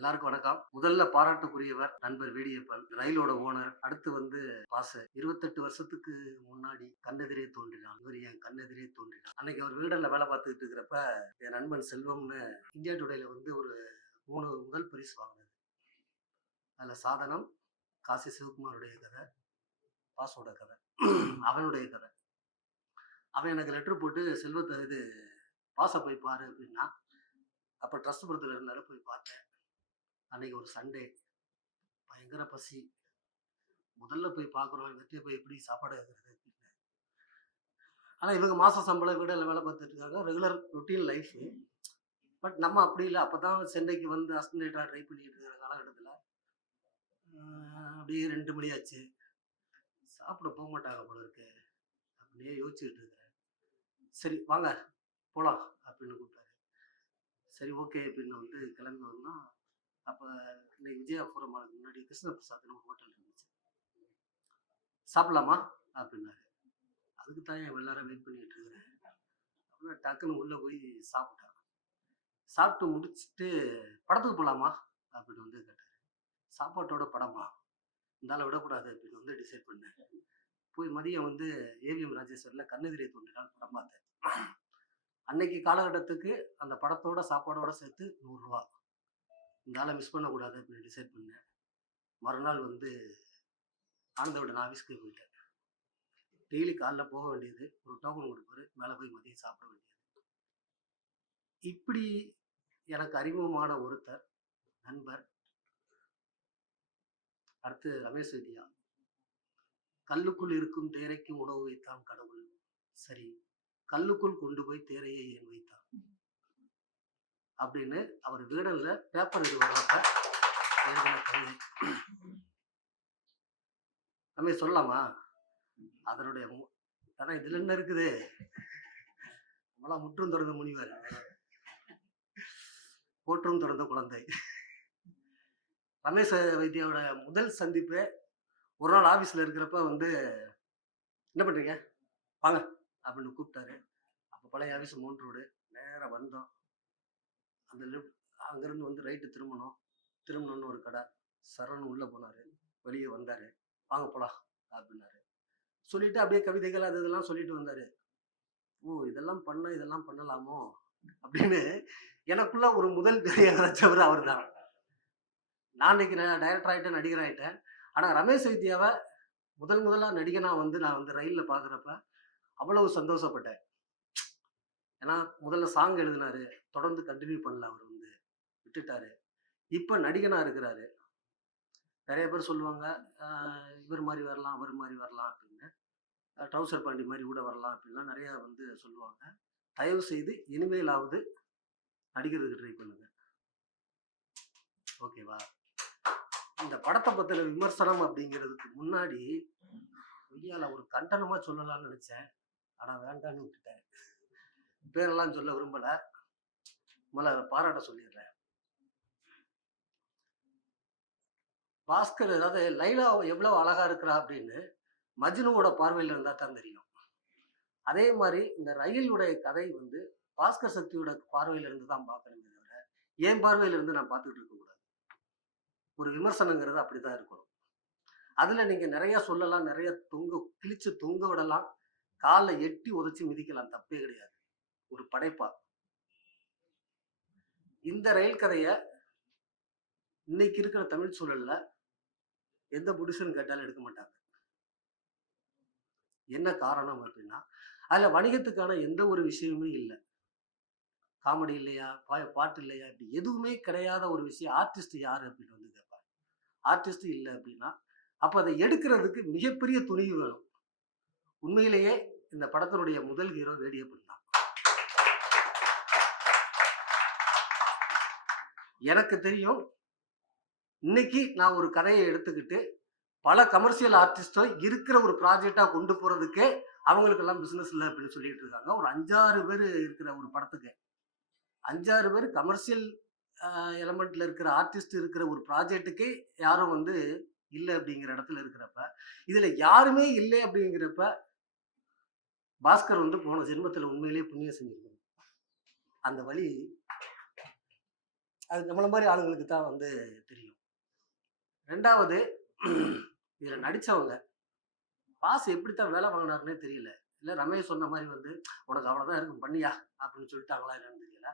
எல்லாருக்கும் வணக்கம். முதல்ல பாராட்டுக்குரியவர் நண்பர் வீடியப்பன் ரயிலோட ஓனர் அடுத்து வந்து பாச இருபத்தெட்டு வருஷத்துக்கு முன்னாடி கண்ணெதிரே தோன்றினான். இவர் என் கண்ணெதிரே தோன்றினான்? அன்னைக்கு அவர் வீடல்ல வேலை பார்த்துக்கிட்டு இருக்கிறப்ப என் நண்பன் செல்வம்னு இந்தியா டுடேல வந்து ஒரு மூணு முதல் பரிசு வாங்கினது. அதில் சாதனம் காசி சிவகுமாருடைய கதை பாசோட கதை அவனுடைய கதை. அவன் எனக்கு லெட்டர் போட்டு செல்வத்தை இது பாசை போய் பாரு அப்படின்னா அப்போ ட்ரஸ்ட் புறத்தில் இருந்தாலும் போய் பார்த்தேன். அன்னைக்கு ஒரு சண்டே. பயங்கர பசி. முதல்ல போய் பார்க்குறோம் வெற்றியை போய் எப்படி சாப்பாடு வைக்கிறது ஆனால் இவங்க மாத சம்பளம் வீடில் வேலை பார்த்துட்டு இருக்காங்க. ரெகுலர் ரொட்டீன் லைஃபு பட் நம்ம அப்படி இல்லை. அப்போ தான் சென்னைக்கு வந்து அஸ்டன்டேட்டாக ட்ரை பண்ணிட்டு இருக்கிற காலகட்டத்தில் அப்படியே ரெண்டு மணி ஆச்சு. சாப்பிட போக மாட்டாங்க போல இருக்கு. அப்படியே யோசிச்சுட்டு இருக்கிறேன். சரி வாங்க போகலாம் அப்படின்னு கூப்பிட்டாரு. சரி ஓகே அப்படின்னு வந்து கிளம்பி வந்தோம். அப்போ இன்னைக்கு விஜயாபுரம் முன்னாடி கிருஷ்ணபிரசாத்னு ஒரு ஹோட்டல் இருந்துச்சு. சாப்பிடலாமா? அப்படின்னாரு. அதுக்கு தான் என் எல்லாரும் வெயிட் பண்ணிட்டு இருக்கிறேன். அப்புறம் டக்குன்னு உள்ளே போய் சாப்பிட்டாங்க சாப்பிட்டு முடிச்சுட்டு படத்துக்கு போகலாமா அப்படின்னு வந்து கேட்டார். சாப்பாட்டோட படமா? இருந்தாலும் விடக்கூடாது அப்படின்னு வந்து டிசைட் பண்ணேன். போய் மதியம் வந்து ஏவிஎம் ராஜேஸ்வரில் கண்ணெதிரே தோன்றினால் படம் பார்த்தேன். அன்னைக்கு காலகட்டத்துக்கு அந்த படத்தோட சாப்பாடோட சேர்த்து நூறுரூவா இந்த ஆளை மிஸ் பண்ணக்கூடாது அப்படின்னு டிசைட் பண்ணேன். மறுநாள் வந்து ஆனந்தவிடன் ஆஃபீஸ்க்கு போயிட்டேன். டெய்லி காலைல போக வேண்டியது ஒரு டோக்கன் கொடுப்பாரு மேலே போய் மதியம் சாப்பிட வேண்டியது. இப்படி எனக்கு அறிமுகமான ஒருத்தர் நண்பர் அடுத்து ரமேஷ் வித்யா கல்லுக்குள் இருக்கும் தேரைக்கும் உணவு வைத்தான் கடவுள். சரி கல்லுக்குள் கொண்டு போய் தேரையை ஏன் வைத்தான்? அப்படின்னு அவர் வீடல்ல பேப்பர் இது வர்றப்ப எழுதின கவிதை. நம்ம சொல்லலாமா? அதனுடைய மு- ஆனா இதுல என்ன இருக்குது? நம்மளாம் முற்றும் திறந்த முனிவர். போற்றும் திறந்த குழந்தை. ரமேஷ் வைத்தியோட முதல் சந்திப்பு ஒரு நாள் ஆஃபீஸில் இருக்கிறப்ப வந்து என்ன பண்ணுறீங்க வாங்க அப்படின்னு கூப்பிட்டாரு. அப்போ பழைய ஆஃபீஸ் மூன்று ரோடு நேராக வந்தோம். அந்த லெஃப்ட் அங்கேருந்து வந்து ரைட்டு திரும்பணும். திரும்பணும்னு ஒரு கடை. சரண் உள்ளே போனார். வெளியே வந்தார். வாங்க போகலாம் அப்படின்னாரு. சொல்லிட்டு அப்படியே கவிதைகள் அது இதெல்லாம் சொல்லிட்டு வந்தார். ஓ இதெல்லாம் பண்ண இதெல்லாம் பண்ணலாமோ? அப்படின்னு எனக்குள்ள ஒரு முதல் பெரிய கிடைச்சவர் அவர் தான் நான் இன்னைக்கு டைரக்டர் ஆகிட்டேன் நடிகர் ஆகிட்டேன் ஆனால் ரமேஷ் வித்யாவை முதல் முதலாக நடிகனாக வந்து நான் வந்து ரயிலில் பார்க்குறப்ப அவ்வளவு சந்தோஷப்பட்டேன். ஏன்னா முதல்ல சாங் எழுதினாரு. தொடர்ந்து கண்டினியூ பண்ணல. அவர் வந்து விட்டுட்டாரு. இப்போ நடிகனாக இருக்கிறாரு. நிறைய பேர் சொல்லுவாங்க இவர் மாதிரி வரலாம் அவர் மாதிரி வரலாம் அப்படின்னு. ட்ரௌசர் பாண்டி மாதிரி கூட வரலாம் அப்படின்லாம் நிறையா வந்து சொல்லுவாங்க. தயவு செய்து இனிமேலாவது நடிக்கிறதுக்கு ட்ரை பண்ணுங்க. ஓகேவா இந்த படத்தை பற்றின விமர்சனம் அப்படிங்கிறதுக்கு முன்னாடி பொய்யால ஒரு கண்டனமா சொல்லலாம்னு நினைச்சேன். ஆனா வேண்டான்னு விட்டுட்டேன். பேரெல்லாம் சொல்ல விரும்பல. முதல்ல பாராட்ட சொல்லிடுறேன். பாஸ்கர் அதாவது லைலா எவ்வளவு அழகா இருக்கிறா அப்படின்னு மஜ்னுவோட பார்வையில் இருந்தா தான் தெரியும். அதே மாதிரி இந்த ரயிலுடைய கதை வந்து பாஸ்கர் சக்தியோட பார்வையில இருந்து தான் பார்க்கணுமே தவிர என் பார்வையில இருந்து நான் பார்த்துக்கிட்டு இருக்க கூடாது. ஒரு விமர்சனங்கிறது அப்படிதான் இருக்கணும். அதுல நீங்க நிறைய சொல்லலாம் நிறைய தொங்க கிழிச்சு தொங்க விடலாம். காலை எட்டி உதச்சி மிதிக்கலாம் தப்பே கிடையாது. ஒரு படைப்பா. இந்த ரயில் கதைய இன்னைக்கு இருக்கிற தமிழ் சூழல்ல எந்த புடிசன் கேட்டாலும் எடுக்க மாட்டாங்க. என்ன காரணம் அப்படின்னா அதுல வணிகத்துக்கான எந்த ஒரு விஷயமுமே இல்லை. காமெடி இல்லையா? பா- பாட்டு இல்லையா? இப்படி எதுவுமே கிடையாத ஒரு விஷயம். ஆர்டிஸ்ட் யாரு அப்படின்னு வந்து கேட்பாங்க. ஆர்டிஸ்ட் இல்லை அப்படின்னா அப்ப அதை எடுக்கிறதுக்கு மிகப்பெரிய துணிவு வேணும். உண்மையிலேயே இந்த படத்தினுடைய முதல் ஹீரோ வேடியப்பன் தான். எனக்கு தெரியும். இன்னைக்கு நான் ஒரு கதையை எடுத்துக்கிட்டு பல கமர்ஷியல் ஆர்டிஸ்டோ இருக்கிற ஒரு ப்ராஜெக்டாக கொண்டு போகிறதுக்கே அவங்களுக்கெல்லாம் பிஸ்னஸ் இல்லை அப்படின்னு சொல்லிட்டு இருக்காங்க. ஒரு அஞ்சாறு பேர் இருக்கிற ஒரு படத்துக்கு. அஞ்சாறு பேர் கமர்ஷியல் எலமெண்ட்ல இருக்கிற ஆர்டிஸ்ட் இருக்கிற ஒரு ப்ராஜெக்ட்டுக்கே யாரும் வந்து இல்லை அப்படிங்கிற இடத்துல இருக்கிறப்ப இதில் யாருமே இல்லை அப்படிங்கிறப்ப பாஸ்கர் வந்து போன ஜென்மத்தில் உண்மையிலேயே புண்ணியம் செஞ்சிருக்கணும் அந்த வழி அது நம்மள மாதிரி ஆளுங்களுக்கு தான் வந்து தெரியும். ரெண்டாவது இதில் நடித்தவங்க பாஸ் எப்படித்தான் வேலை வாங்கினாருன்னே தெரியல. இல்லை ரமேஷ் சொன்ன மாதிரி வந்து உனக்கு அவ்வளோதான் இருக்கும் பண்ணியா? அப்படின்னு சொல்லிட்டாங்களா என்னன்னு தெரியல.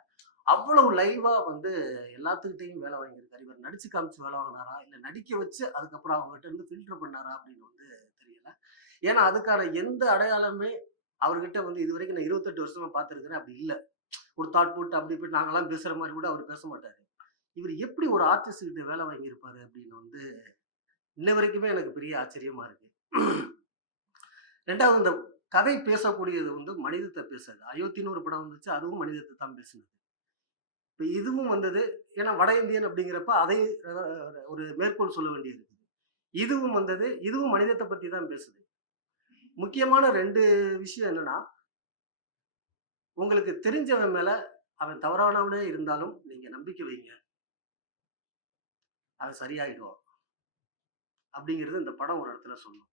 அவ்வளவு லைவாக வந்து எல்லாத்துக்கிட்டையும் வேலை வாங்கியிருக்காரு. இவர் நடிச்சு காமிச்சு வேலை வாங்கினாரா? இல்லை நடிக்க வச்சு அதுக்கப்புறம் அவங்ககிட்ட இருந்து ஃபில்டர் பண்ணாரா அப்படின்னு வந்து தெரியல. ஏன்னா அதுக்கான எந்த அடையாளமே அவர்கிட்ட வந்து இது வரைக்கும் நான் இருபத்தெட்டு வருஷமா பார்த்துருக்கிறேன். அப்படி இல்லை. ஒரு தாட் போட்டு அப்படி இப்படி நாங்களாம் பேசுகிற மாதிரி கூட அவர் பேச மாட்டார். இவர் எப்படி ஒரு ஆர்டிஸ்ட் கிட்ட வேலை வாங்கியிருப்பாரு அப்படின்னு வந்து இன்ன வரைக்குமே எனக்கு பெரிய ஆச்சரியமா இருக்கு. ரெண்டாவது இந்த கதை பேசக்கூடியது வந்து மனிதத்தை பேசுறது. அயோத்தின்னு ஒரு படம் வந்துச்சு அதுவும் மனிதத்தை தான் பேசுனது. இப்போ இதுவும் வந்தது ஏன்னா வட இந்தியன் அப்படிங்கிறப்ப அதை ஒரு மேற்கோள் சொல்ல வேண்டியது இதுவும் வந்தது இதுவும் மனிதத்தை பற்றி தான் பேசுது. முக்கியமான ரெண்டு விஷயம் என்னன்னா உங்களுக்கு தெரிஞ்சவன் மேலே அவன் தவறானவனே இருந்தாலும் நீங்கள் நம்பிக்கை வைங்க. அது சரியாயிடும். அப்படிங்கிறது இந்த படம் ஒரு இடத்துல சொல்லும்.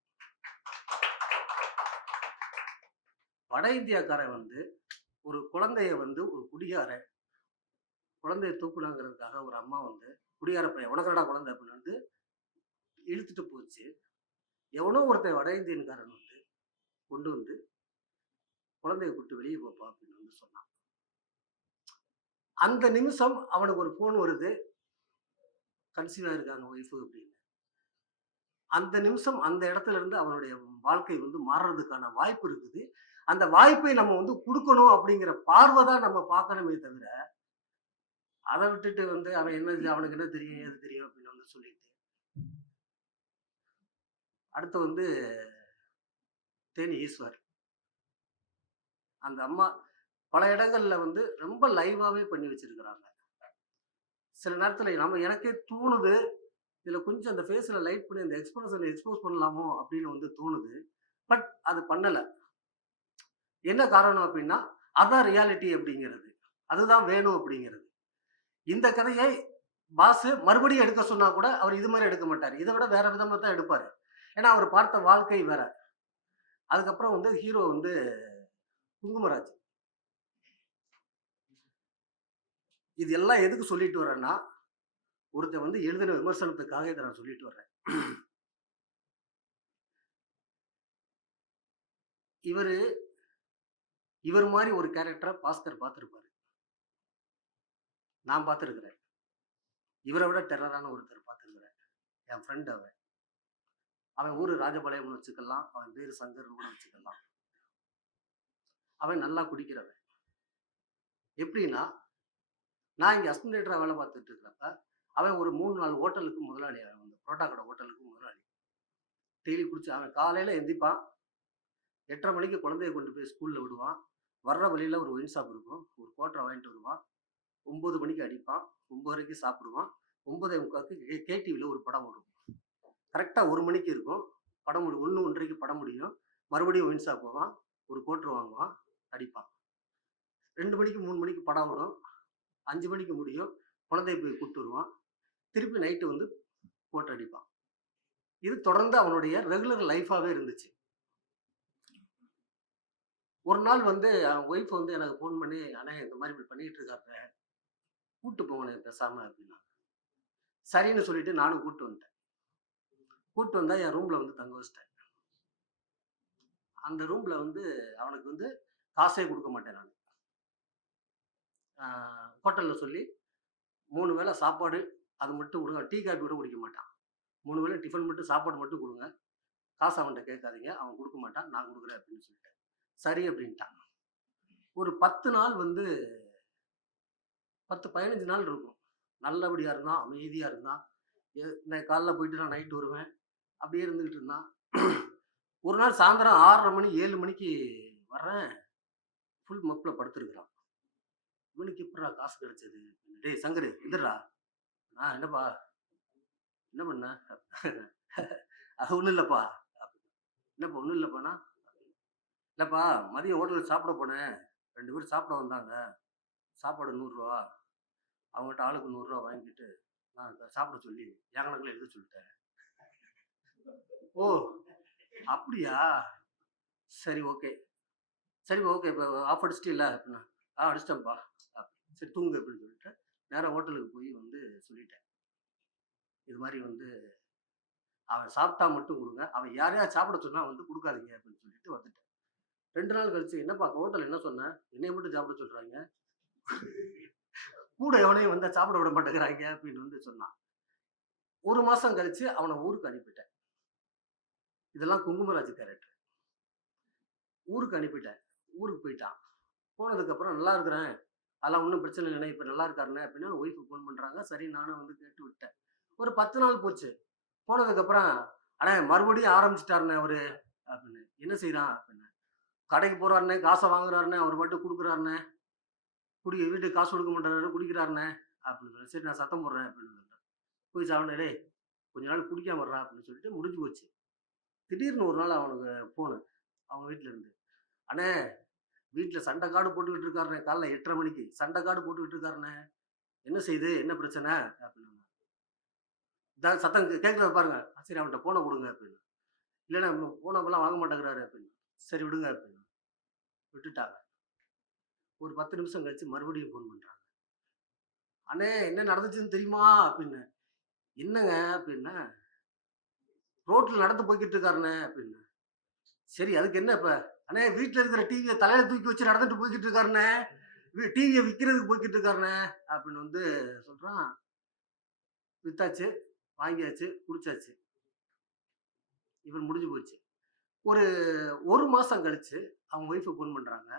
வட இந்தியாக்காரன் வந்து ஒரு குழந்தைய வந்து ஒரு குடியார குழந்தைய தூக்குனாங்கிறதுக்காக ஒரு அம்மா வந்து குடியார பையன் உனக்கடா குழந்தை அப்படின்னு வந்து இழுத்துட்டு போச்சு. எவனோ ஒருத்தன் வட இந்தியன்காரன் வந்து கொண்டு வந்து குழந்தைய கூட்டு வெளியே போப்பா அப்படின்னு வந்து சொன்னான். அந்த நிமிஷம் அவனுக்கு ஒரு ஃபோன் வருது. கன்சீவாக இருக்காங்க ஒய்ஃபு அப்படின்னு. அந்த நிமிஷம் அந்த இடத்துல இருந்து அவனுடைய வாழ்க்கை வந்து மாறுறதுக்கான வாய்ப்பு இருக்குது. அந்த வாய்ப்பை நம்ம வந்து கொடுக்கணும் அப்படிங்கிற பார்வை தான் நம்ம பார்க்கணுமே தவிர அதை விட்டுட்டு வந்து அவன் என்ன அவனுக்கு என்ன தெரியும் ஏது தெரியும் அப்படின்னு வந்து சொல்லிட்டு. அடுத்து வந்து தேனி ஈஸ்வர். அந்த அம்மா பல இடங்கள்ல வந்து ரொம்ப லைவாவே பண்ணி வச்சிருக்கிறாங்க. சில நேரத்தில் நம்ம எனக்கே தோணுது இதில் கொஞ்சம் அந்த ஃபேஸில் லைட் பண்ணி அந்த எக்ஸ்பிரஷனை எக்ஸ்போஸ் பண்ணலாமோ அப்படின்னு வந்து தோணுது. பட் அது பண்ணலை. என்ன காரணம் அப்படின்னா அதான் ரியாலிட்டி அப்படிங்கிறது. அதுதான் வேணும் அப்படிங்கிறது. இந்த கதையை பாஸ் மறுபடியும் எடுக்க சொன்னா கூட அவர் இது மாதிரி எடுக்க மாட்டார். இதை விட வேற விதமாக தான் எடுப்பார். ஏன்னா அவர் பார்த்த வாழ்க்கை வேற. அதுக்கப்புறம் வந்து ஹீரோ வந்து குங்குமராஜ். இது எல்லாம் எதுக்கு சொல்லிட்டு வரேன்னா ஒருத்தன் வந்து எழுதின விமர்சனத்துக்காக இதை நான் சொல்லிட்டு வர்றேன். இவர் இவர் மாதிரி ஒரு கேரக்டரை பாஸ்கர் பார்த்துருப்பாரு. நான் பார்த்துருக்குறேன். இவரை விட டெரரான ஒருத்தர் பார்த்துருக்குறேன் என் ஃப்ரெண்ட் அவன் அவன் ஊர் ராஜபாளையம்னு வச்சுக்கலாம் அவன் பேர் சங்கர்னு கூட வச்சுக்கலாம். அவன் நல்லா குடிக்கிறவன். எப்படின்னா நான் இங்கே அஸ்மினேட்டராக வேலை பார்த்துட்டு இருக்கிறப்ப அவன் ஒரு மூணு நாலு ஹோட்டலுக்கு முதலாளி. அவன் அந்த புரோட்டா கடை ஹோட்டலுக்கு முதலாளி. டெய்லி குடிச்சு அவன் காலையில் எந்திப்பான். எட்டரை மணிக்கு குழந்தைய கொண்டு போய் ஸ்கூலில் விடுவான். வர்ற வழியில் ஒரு ஒயின் ஷாப் இருக்கும். ஒரு கோட்டரை வாங்கிட்டு வருவான். ஒம்பது மணிக்கு அடிப்பான். ஒம்பதரைக்கு சாப்பிடுவான். ஒம்பதே முக்காவுக்கு கே கேடிவியில் ஒரு படம் வரும் கரெக்டாக ஒரு மணிக்கு இருக்கும். படம் முடி ஒன்று ஒன்றரைக்கு படம் முடியும். மறுபடியும் ஒயின் ஷாப் போவான். ஒரு கோட்ரு வாங்குவான். அடிப்பான். ரெண்டு மணிக்கு மூணு மணிக்கு படம் விடும் அஞ்சு மணிக்கு முடியும். குழந்தைய போய் கூப்பிட்டு வருவான். திருப்பி நைட்டு வந்து போட்டு அடிப்பான். இது தொடர்ந்து அவனுடைய ரெகுலர் லைஃபாகவே இருந்துச்சு. ஒரு நாள் வந்து அவன் ஒய்ஃப் வந்து எனக்கு ஃபோன் பண்ணி அண்ணே இந்த மாதிரி இப்படி பண்ணிட்டு இருக்காரு கூப்பிட்டு போங்கண்ணே பேசாம அப்படின்னா. சரின்னு சொல்லிட்டு நானும் கூப்பிட்டு வந்துட்டேன். கூப்பிட்டு வந்தா என் ரூம்ல வந்து தங்க வச்சிட்டேன். அந்த ரூம்ல வந்து அவனுக்கு வந்து காசே கொடுக்க மாட்டேன் நான். ஹோட்டலில் சொல்லி மூணு வேளை சாப்பாடு அது மட்டும் கொடுங்க டீ காபி கூட குடிக்க மாட்டான். மூணு வேளை டிஃபன் மட்டும் சாப்பாடு மட்டும் கொடுங்க. காசு அவன்கிட்ட கேட்காதீங்க. அவன் கொடுக்க மாட்டான். நான் கொடுக்குறேன் அப்படின்னு சொல்லிட்டேன் சரி அப்படின்ட்டான். ஒரு பத்து நாள் வந்து பத்து பதினஞ்சு நாள் இருக்கும். நல்லபடியாக இருந்தான் அமைதியாக இருந்தான். இன்னைக்கு நான் காலைல போயிட்டு நான் நைட்டு வருவேன். அப்படியே இருந்துக்கிட்டு இருந்தான். ஒரு நாள் சாயந்தரம் ஆறரை மணி ஏழு மணிக்கு வர்றேன். ஃபுல் மப்பில் படுத்துருக்குறான். இவனுக்கு எப்படா காசு கிடைச்சது? டேய் சங்கரு எதிரா நான் என்னப்பா? என்ன பண்ண? அது ஒன்றும் இல்லைப்பா. என்னப்பா ஒன்றும் இல்லைப்பாண்ணா? இல்லைப்பா மதியம் ஹோட்டலில் சாப்பிட போனேன். ரெண்டு பேரும் சாப்பிட வந்தாங்க. சாப்பாடு நூறுரூவா. அவங்ககிட்ட ஆளுக்கு நூறுரூவா வாங்கிட்டு நான் சாப்பிட சொல்லி என் கணக்கில் எழுத சொல்லிட்டேன். ஓ அப்படியா? சரி ஓகே. சரி ஓகே இப்போ ஆஃப் அடிச்சிட்டு இல்லை அப்படின்னா ஆ அடிச்சிட்டேன்ப்பா. சரி தூங்கு அப்படின்னு சொல்லிட்டு நேராக ஹோட்டலுக்கு போய் வந்து சொல்லிட்டேன். இது மாதிரி வந்து அவன் சாப்பிட்டா மட்டும் கொடுங்க. அவன் யாரையா சாப்பிட சொன்னால் வந்து கொடுக்காதீங்க அப்படின்னு சொல்லிட்டு வந்துட்டேன். ரெண்டு நாள் கழிச்சு என்னப்பா ஹோட்டல் என்ன சொன்னேன் என்னை மட்டும் சாப்பிட சொல்கிறாங்க கூட எவனையும் வந்தால் சாப்பிட விட மாட்டேங்கிறாங்க அப்படின்னு வந்து சொன்னான். ஒரு மாதம் கழிச்சு அவனை ஊருக்கு அனுப்பிட்டேன். இதெல்லாம் குங்குமராஜ் கேரக்டர் ஊருக்கு அனுப்பிட்டேன். ஊருக்கு போயிட்டான். போனதுக்கப்புறம் நல்லா இருக்கிறேன். அதெல்லாம் ஒன்றும் பிரச்சனை இல்லை இப்போ நல்லா இருக்காருண்ணே அப்படின்னா ஒய்ஃபு ஃபோன் பண்ணுறாங்க சரி நானும் வந்து கேட்டு விட்டேன். ஒரு பத்து நாள் போச்சு. போனதுக்கப்புறம் அண்ணே மறுபடியும் ஆரம்பிச்சிட்டாருண்ணே அவரு. அப்படின்னு என்ன செய்கிறான் அப்படின்னு. கடைக்கு போகிறாருண்ணே காசை வாங்குறாருண்ணே அவர் மட்டும் கொடுக்குறாருண்ணே. குடி வீட்டுக்கு காசு கொடுக்க மாட்டாரு குடிக்கிறாருண்ணே. அப்படின்னு சரி நான் சத்தம் போடுறேன் அப்படின்னு போய் சாப்பிடே டேய் கொஞ்ச நாள் குடிக்காம வர்றா அப்படின்னு சொல்லிட்டு முடிஞ்சு போச்சு. திடீர்னு ஒரு நாள் அவனுக்கு ஃபோனு அவங்க வீட்டில் இருந்து அண்ணே வீட்டில் சண்டை காடு போட்டுக்கிட்டு இருக்காருண்ணே காலைல எட்டரை மணிக்கு. சண்டை காடு போட்டுக்கிட்டு இருக்காருண்ணே. என்ன செய்யுது என்ன பிரச்சனை? அப்படின்னு இதான் சத்தம் கேட்குறத பாருங்க. சரி அவன்கிட்ட போனை கொடுங்க அப்படின்னு இல்லைண்ணா போனப்பெல்லாம் வாங்க மாட்டேங்கிறாரு அப்படின்னு சரி விடுங்க அப்படின்னு விட்டுட்டாங்க. ஒரு பத்து நிமிஷம் கழிச்சு மறுபடியும் ஃபோன் பண்ணுறாங்க அண்ணே என்ன நடந்துச்சுன்னு தெரியுமா? அப்படின்னு. என்னங்க? அப்படின்னா. ரோட்டில் நடந்து போய்கிட்டு இருக்காருண்ணே அப்படின்னு. சரி அதுக்கு என்ன இப்போ? அண்ணே வீட்டில் இருக்கிற டிவியை தலையில தூக்கி வச்சு நடந்துட்டு போய்கிட்டு இருக்காருண்ணே. டிவியை விற்கிறதுக்கு போய்கிட்டு இருக்காருண்ணே அப்படின்னு வந்து சொல்கிறான் வித்தாச்சு வாங்கியாச்சு குடிச்சாச்சு. இவன் முடிஞ்சு போச்சு. ஒரு ஒரு மாதம் கழிச்சு அவங்க ஒய்ஃபு ஃபோன் பண்ணுறாங்க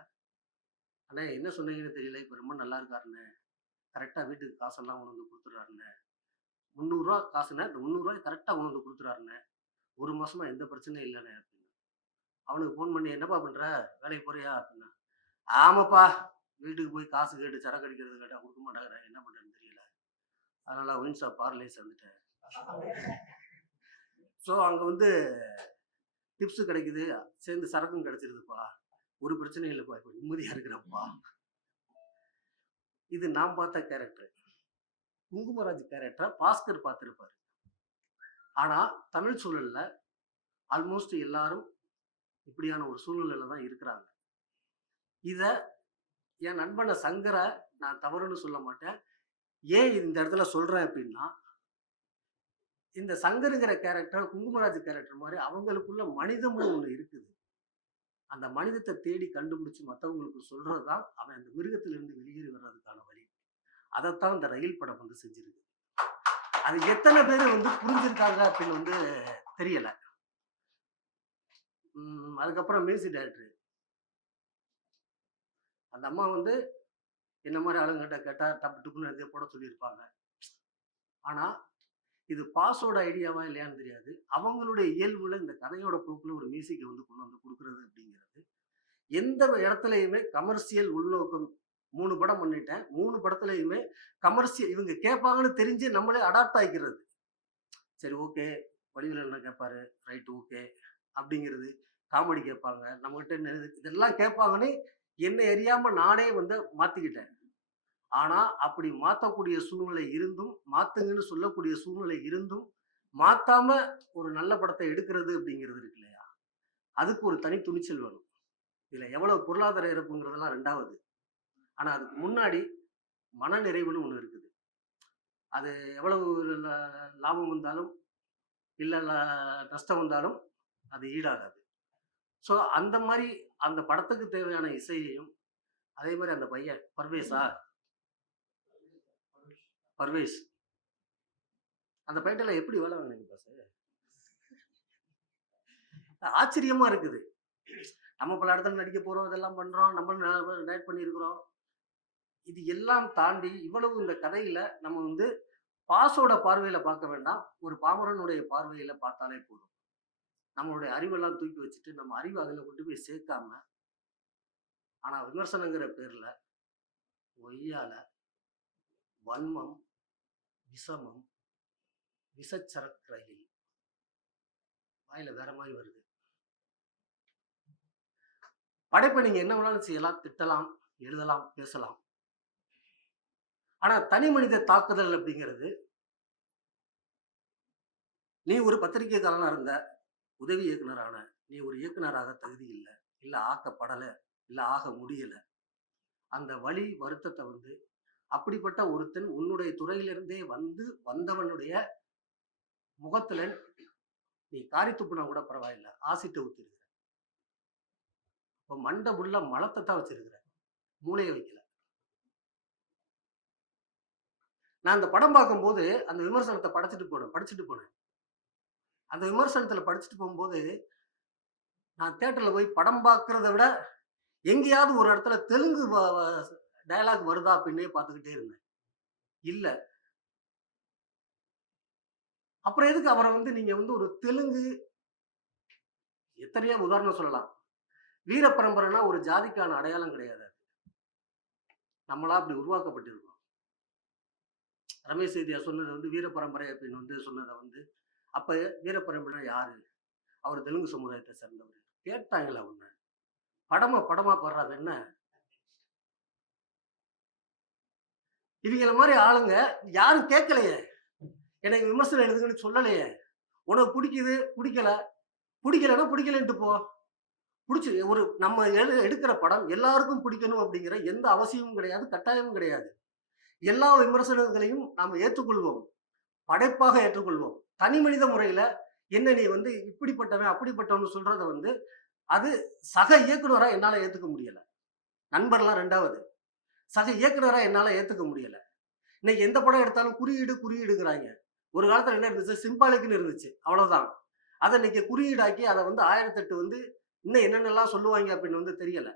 அண்ணே என்ன சொன்னீங்கன்னு தெரியல இப்போ ரொம்ப நல்லா இருக்காருண்ணே. கரெக்டாக வீட்டுக்கு காசெல்லாம் கொண்டு வந்து கொடுத்துட்றாருண்ணே. முந்நூறுரூவா காசுண்ணே இந்த முந்நூறுரூவாய் கரெக்டாக கொண்டு வந்து கொடுத்துறாருண்ணே ஒரு மாதமாக எந்த பிரச்சனையும் இல்லைண்ணே. அவனுக்கு ஃபோன் பண்ணி என்னப்பா பண்ணுற வேலைக்கு போறியா? அப்படின்னா ஆமாப்பா வீட்டுக்கு போய் காசு கேட்டு சரக்கு அடிக்கிறது கேட்டால் கொடுக்க மாட்டாங்க என்ன பண்ணுறேன்னு தெரியல. அதனால் ஒயின் பார்லேஸ் வந்துட்டேன் ஸோ அங்கே வந்து டிப்ஸு கிடைக்குது. சேர்ந்து சரக்கும் கிடைச்சிருதுப்பா. ஒரு பிரச்சனையும் இல்லைப்பா. இப்போ நிம்மதியாக இருக்கிறப்பா. இது நான் பார்த்த கேரக்டர் குங்குமராஜ் கேரக்டரை பாஸ்கர் பார்த்துருப்பாரு. ஆனால் தமிழ் சூழலில் ஆல்மோஸ்ட் எல்லாரும் இப்படியான ஒரு சூழ்நிலையில தான் இருக்கிறாங்க. இதை என் நண்பனை சங்கரை நான் தவறுன்னு சொல்ல மாட்டேன். ஏன் இந்த இடத்துல சொல்றேன் அப்படின்னா இந்த சங்கருங்கிற கேரக்டர் குங்குமராஜ் கேரக்டர் மாதிரி அவங்களுக்குள்ள மனிதமும் ஒன்று இருக்குது. அந்த மனிதத்தை தேடி கண்டுபிடிச்சு மற்றவங்களுக்கு சொல்றது தான் அவன் அந்த மிருகத்திலிருந்து வெளியேறி வர்றதுக்கான வழி. அதைத்தான் இந்த ரயில் படம் வந்து செஞ்சிருக்கு. அது எத்தனை பேர் வந்து புரிஞ்சிருக்காங்க அப்படின்னு வந்து தெரியலை. அதுக்கப்புறம் மியூசிக் டைரக்டர் அந்த அம்மா வந்து என்ன மாதிரி ஆளுங்கிட்ட கேட்டால் டப்பு டுப்புன்னு எழுதி போட சொல்லியிருப்பாங்க. ஆனால் இது பாஸோட ஐடியாவா இல்லையான்னு தெரியாது. அவங்களுடைய இயல்புல இந்த கதையோட போக்கில் ஒரு மியூசிக்கை வந்து கொண்டு வந்து கொடுக்குறது அப்படிங்கிறது. எந்த இடத்துலையுமே கமர்ஷியல் உள்நோக்கம் மூணு படம் பண்ணிட்டேன். மூணு படத்துலையுமே கமர்ஷியல் இவங்க கேட்பாங்கன்னு தெரிஞ்சு நம்மளே அடாப்ட் ஆகிக்கிறது சரி ஓகே வடிவில் என்ன கேட்பாரு ரைட் ஓகே அப்படிங்கிறது காமெடி கேட்பாங்க. நம்மகிட்ட என்ன இதெல்லாம் கேட்பாங்கன்னு என்னை அறியாம நானே வந்து மாத்திக்கிட்டேன். ஆனா அப்படி மாத்தக்கூடிய சூழ்நிலை இருந்தும் மாத்துங்கன்னு சொல்லக்கூடிய சூழ்நிலை இருந்தும் மாத்தாம ஒரு நல்ல படத்தை எடுக்கிறது அப்படிங்கிறது இருக்கு இல்லையா? அதுக்கு ஒரு தனி துணிச்சல் வேணும். இதுல எவ்வளவு பொருளாதார இறப்புங்கிறதெல்லாம் ரெண்டாவது. ஆனா அதுக்கு முன்னாடி மன நிறைவுன்னு ஒன்று இருக்குது. அது எவ்வளவு லா- லாபம் வந்தாலும் இல்லை நஷ்டம் வந்தாலும் அது ஈடாகாது. ஸோ அந்த மாதிரி அந்த படத்துக்கு தேவையான இசையையும் அதே மாதிரி அந்த பையன் பர்வேஸா பர்வேஸ். அந்த பையன்ல எப்படி வேலை வாங்கினீங்க பாஸ் ஆச்சரியமா இருக்குது. நம்ம பல இடத்துல நடிக்க போறோம் இதெல்லாம் பண்றோம் நம்மளும் நைட் பண்ணியிருக்கிறோம். இது எல்லாம் தாண்டி இவ்வளவு இந்த கதையில நம்ம வந்து பாசோட பார்வையில பார்க்க வேண்டாம். ஒரு பாமரனுடைய பார்வையில பார்த்தாலே போதும். நம்மளுடைய அறிவெல்லாம் தூக்கி வச்சுட்டு நம்ம அறிவு அதில் கொண்டு போய் சேர்க்காம ஆனால் விமர்சனங்கிற பேரில் ஒய்யால வன்மம் விஷமம் விஷச்சரக்கு ரயில் வாயில வேற மாதிரி வருது. படைப்பை நீங்க என்ன வேணாலும் செய்யலாம் திட்டலாம் எழுதலாம் பேசலாம். ஆனா தனி மனித தாக்குதல் அப்படிங்கிறது நீ ஒரு பத்திரிகைக்காரனா இருந்த உதவி இயக்குனரான நீ ஒரு இயக்குனராக தகுதி இல்லை இல்லை ஆக்கப்படலை இல்லை ஆக முடியல. அந்த வழி வருத்தத்தை வந்து அப்படிப்பட்ட ஒருத்தன் உன்னுடைய துறையிலிருந்தே வந்து வந்தவனுடைய முகத்துல நீ காரி துப்புனா கூட பரவாயில்ல ஆசிட்டு ஊத்திருக்கிற. இப்போ மண்டை புள்ள மலத்தை தான் வச்சிருக்கிற மூளையை வைக்கல. நான் அந்த படம் பார்க்கும்போது அந்த விமர்சனத்தை படைச்சிட்டு போனேன் படிச்சுட்டு போனேன். அந்த விமர்சனத்துல படிச்சுட்டு போகும்போது நான் தேட்டரில் போய் படம் பார்க்குறத விட எங்கேயாவது ஒரு இடத்துல தெலுங்கு டயலாக் வருதா அப்படின்னே பார்த்துக்கிட்டே இருந்தேன். இல்ல. அப்புறம் எதுக்கு அவரை வந்து நீங்க வந்து ஒரு தெலுங்கு எத்தனையோ உதாரணம் சொல்லலாம். வீர பரம்பரைனா ஒரு ஜாதிக்கான அடையாளம் கிடையாது நம்மளா அப்படி உருவாக்கப்பட்டிருக்கோம். ரமேஷ் சேதியா சொன்னது வந்து வீர பரம்பரை அப்படின்னு வந்து சொன்னதை வந்து அப்ப வீர யாரு? அவர் தெலுங்கு சமுதாயத்தை சேர்ந்தவர். கேட்டாங்களா உன்ன? படமா படமா போடுறாங்க என்ன? இவங்கள மாதிரி ஆளுங்க யாரும் கேட்கலையே எனக்கு விமர்சனம் எழுதுங்கன்னு சொல்லலையே. உனக்கு பிடிக்குது பிடிக்கல. பிடிக்கலன்னா பிடிக்கலன்ட்டு போ. பிடிச்சி ஒரு நம்ம எழு எடுக்கிற படம் எல்லாருக்கும் பிடிக்கணும் அப்படிங்கிற எந்த அவசியமும் கிடையாது கட்டாயமும் கிடையாது. எல்லா விமர்சனங்களையும் நாம் ஏற்றுக்கொள்வோம். படைப்பாக ஏற்றுக்கொள்வோம். தனி மனித முறையில என்ன நீ வந்து இப்படிப்பட்டவன் அப்படிப்பட்டவன் சொல்றத வந்து அது சக இயக்குனராக என்னால் ஏற்றுக்க முடியலை. நண்பர்லாம் ரெண்டாவது. சக இயக்குனராக என்னால் ஏற்றுக்க முடியலை. இன்னைக்கு எந்த படம் எடுத்தாலும் குறியீடு குறியீடுங்கிறாங்க. ஒரு காலத்தில் என்ன இருந்துச்சு? சிம்பாலிக்குன்னு இருந்துச்சு. அவ்வளோதான் அதை இன்னைக்கு குறியீடாக்கி அதை வந்து ஆயிரத்தெட்டு வந்து இன்னும் என்னென்னலாம் சொல்லுவாங்க அப்படின்னு வந்து தெரியலை.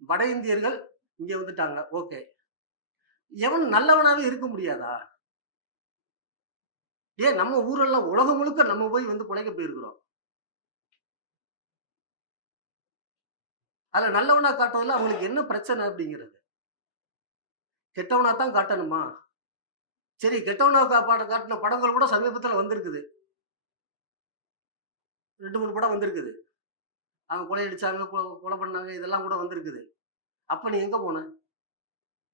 வட இந்தியர்கள் இங்க வந்துட்டாங்க. ஓகே. எவன் நல்லவனாவே இருக்க முடியாதா? ஏன் நம்ம ஊரெல்லாம் உலகம் முழுக்க நம்ம போய் வந்து பிழைக்க போயிருக்கிறோம். அதுல நல்லவனா காட்டுறதுல அவங்களுக்கு என்ன பிரச்சனை அப்படிங்கிறது? கெட்டவனா தான் காட்டணுமா? சரி கெட்டவனா கா- பாட காட்டின படங்கள் கூட சமீபத்துல வந்திருக்குது. ரெண்டு மூணு படம் வந்திருக்குது. அவங்க கொலை அடிச்சாங்க கொ- கொலை பண்ணாங்க இதெல்லாம் கூட வந்திருக்குது. அப்ப நீ எங்க போன?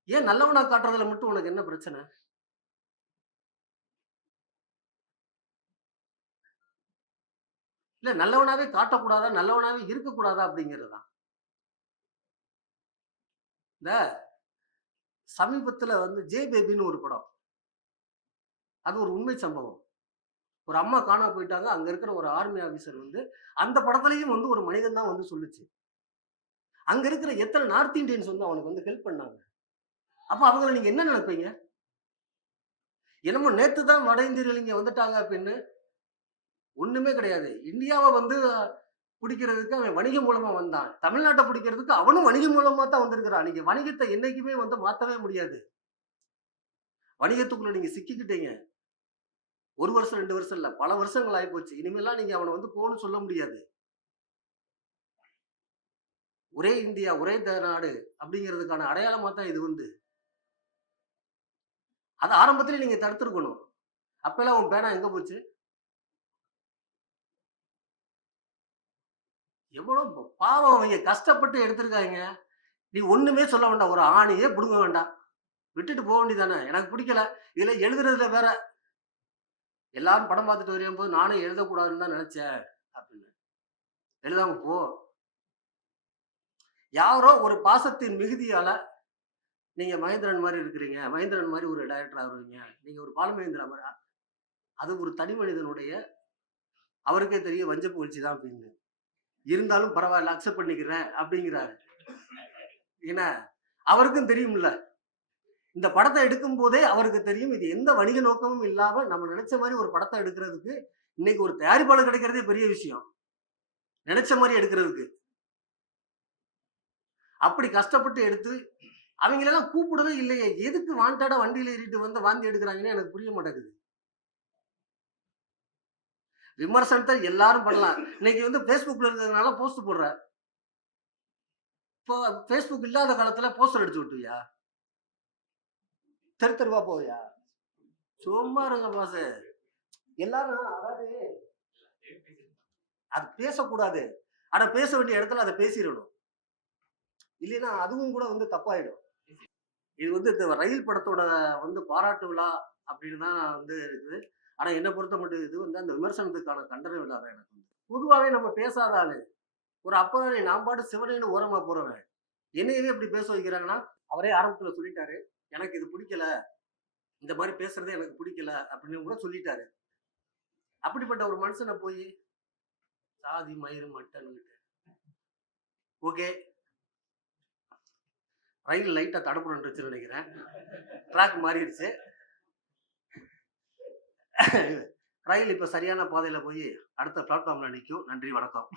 ஏன் நல்லவனா காட்டுறதுல மட்டும் உனக்கு என்ன பிரச்சனை? இல்ல நல்லவனாவே காட்டக்கூடாதா? நல்லவனாவே இருக்கக்கூடாதா? அப்படிங்கிறது தான் இந்த சமீபத்துல வந்து ஜே பேபின்னு ஒரு படம். அது ஒரு உண்மை சம்பவம். ஒரு அம்மா காணாம போயிட்டாங்க. அங்க இருக்கிற ஒரு ஆர்மி ஆபீசர் வந்து அந்த படத்துலயும் வந்து ஒரு மனிதன் தான் வந்து சொல்லுச்சு. அங்க இருக்கிற எத்தனை நார்த் இந்தியன்ஸ் வந்து அவனுக்கு வந்து ஹெல்ப் பண்ணாங்க? அப்ப அவங்கள நீங்க என்ன நினைப்பீங்க? என்னமோ நேத்து தான் வட இந்தியர்கள் இங்க வந்துட்டாங்க அப்படின்னு. ஒண்ணுமே கிடையாது. இந்தியாவை வந்து பிடிக்கிறதுக்கு அவன் வணிகம் மூலமா வந்தான். தமிழ்நாட்டை பிடிக்கிறதுக்கு அவனும் வணிகம் மூலமா தான் வந்திருக்கிறான். நீங்க வணிகத்தை என்னைக்குமே வந்து மாத்தவே முடியாது. வணிகத்துக்குள்ள நீங்க சிக்கிக்கிட்டீங்க. ஒரு வருஷம் ரெண்டு வருஷம் இல்லை. பல வருஷங்கள் ஆகிப்போச்சு இனிமேலாம் நீங்க அவனை வந்து போகணும்னு சொல்ல முடியாது. ஒரே இந்தியா ஒரே நாடு அப்படிங்கிறதுக்கான அடையாளமாக தான் இது வந்து அது ஆரம்பத்துல நீங்க தடுத்துருக்கணும். அப்பெல்லாம் உன் பேனா எங்க போச்சு? எவ்வளவு பாவம் அவங்க கஷ்டப்பட்டு எடுத்திருக்காங்க நீ ஒண்ணுமே சொல்ல வேண்டாம். ஒரு ஆணையே பிடுங்க வேண்டாம். விட்டுட்டு போக வேண்டியதானே எனக்கு பிடிக்கல. இதுல எழுதுறதுல வேற. எல்லாரும் படம் பார்த்துட்டு வரையும் போது நானும் எழுதக்கூடாதுன்னு தான் நினைச்சேன். அப்படின்னு. எழுதாம போ. யாரோ ஒரு பாசத்தின் மிகுதியால நீங்க மகேந்திரன் மாதிரி இருக்கிறீங்க மகேந்திரன் மாதிரி ஒரு டைரக்டர் ஆகுறீங்க நீங்க ஒரு பாலமகேந்திரா மாதிரி அது ஒரு தனி மனிதனுடைய அவருக்கே தெரிய வஞ்ச புகழ்ச்சி தான் அப்படின்னு இருந்தாலும் பரவாயில்ல அக்செப்ட் பண்ணிக்கிறேன் அப்படிங்கிறாரு. ஏன்னா அவருக்கும் தெரியும்ல. இந்த படத்தை எடுக்கும் போதே அவருக்கு தெரியும் இது எந்த வணிக நோக்கமும் இல்லாம நம்ம நினைச்ச மாதிரி ஒரு படத்தை எடுக்கிறதுக்கு இன்னைக்கு ஒரு தயாரிப்பாளர் கிடைக்கிறதே பெரிய விஷயம். நினைச்ச மாதிரி எடுக்கிறதுக்கு. அப்படி கஷ்டப்பட்டு எடுத்து அவங்களெல்லாம் கூப்பிடவே இல்லையே. எதுக்கு வாண்டடா வண்டியில ஏறிட்டு வந்து வாந்தி எடுக்கிறாங்கன்னு எனக்கு புரிய மாட்டேங்குது. விமர்சனத்தை எல்லாரும் பண்ணலாம். இன்னைக்கு வந்து ஃபேஸ்புக்ல இருக்கிறதுனால போஸ்ட் போடுற. இப்போ ஃபேஸ்புக் இல்லாத காலத்துல போஸ்டர் அடிச்சு விட்டுவியா? தெரு தெருவா போவியா? சும்மா இருங்க பாஸ் எல்லாரும் அதாவது அது பேசக்கூடாது. ஆனா பேச வேண்டிய இடத்துல அதை பேசிடணும். இல்லைன்னா அதுவும் கூட வந்து தப்பாயிடும். இது வந்து இந்த ரயில் படத்தோட வந்து பாராட்டு விழா அப்படின்னு தான் வந்து இருக்குது. ஆனா என்னை பொறுத்த மட்டும் இது வந்து அந்த விமர்சனத்துக்கான கண்டன விழா தான் எனக்கு வந்து. பொதுவாகவே நம்ம பேசாத ஆளு. ஒரு அப்பதானே நான் பாட்டு சிவனேன்னு ஓரமா போறவன். என்னையவே இப்படி பேச வைக்கிறாங்கன்னா அவரே ஆரம்பத்துல சொல்லிட்டாரு எனக்கு இது பிடிக்கல. இந்த மாதிரி பேசுறதே எனக்கு பிடிக்கல அப்படின்னு கூட சொல்லிட்டாரு. அப்படிப்பட்ட ஒரு மனுஷனை போய் சாதி மயிறு மட்டன் ஓகே. ரயில் லைட்டா தடப்புறன்றுச்சு நினைக்கிறேன். ட்ராக் மாறிடுச்சு. ரயில் இப்ப சரியான பாதையில போய் அடுத்த பிளாட்ஃபார்ம்ல நிற்கும் நன்றி வணக்கம்.